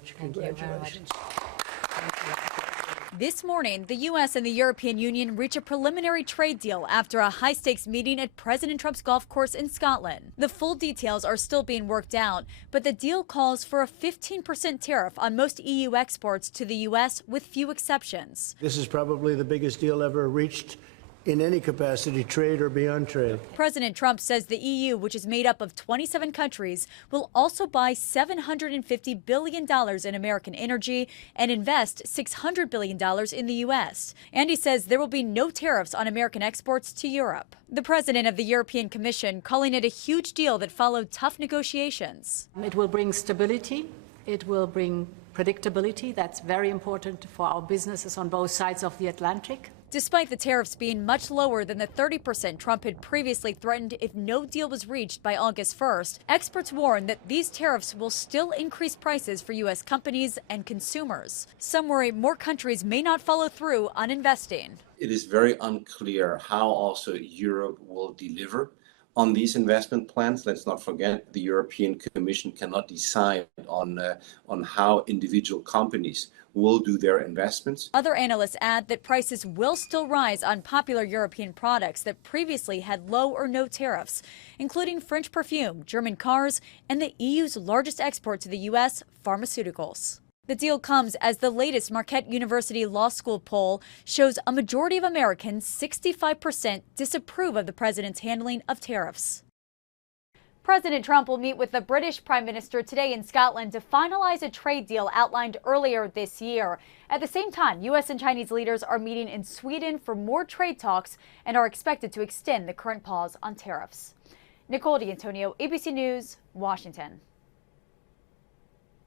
much. Thank Congratulations. You very much. This morning, the U.S. and the European Union reach a preliminary trade deal after a high-stakes meeting at President Trump's golf course in Scotland. The full details are still being worked out, but the deal calls for a 15% tariff on most EU exports to the U.S., with few exceptions. This is probably the biggest deal ever reached in any capacity, trade or beyond trade. President Trump says the EU, which is made up of 27 countries, will also buy $750 billion in American energy and invest $600 billion in the U.S. And he says there will be no tariffs on American exports to Europe. The president of the European Commission calling it a huge deal that followed tough negotiations. It will bring stability. It will bring predictability. That's very important for our businesses on both sides of the Atlantic. Despite the tariffs being much lower than the 30% Trump had previously threatened if no deal was reached by August 1st, experts warn that these tariffs will still increase prices for U.S. companies and consumers. Some worry more countries may not follow through on investing. It is very unclear how also Europe will deliver on these investment plans. Let's not forget the European Commission cannot decide on how individual companies will do their investments. Other analysts add that prices will still rise on popular European products that previously had low or no tariffs, including French perfume, German cars, and the EU's largest export to the U.S., pharmaceuticals. The deal comes as the latest Marquette University Law School poll shows a majority of Americans, 65%, disapprove of the president's handling of tariffs. President Trump will meet with the British Prime Minister today in Scotland to finalize a trade deal outlined earlier this year. At the same time, U.S. and Chinese leaders are meeting in Sweden for more trade talks and are expected to extend the current pause on tariffs. Nicole D'Antonio, ABC News, Washington.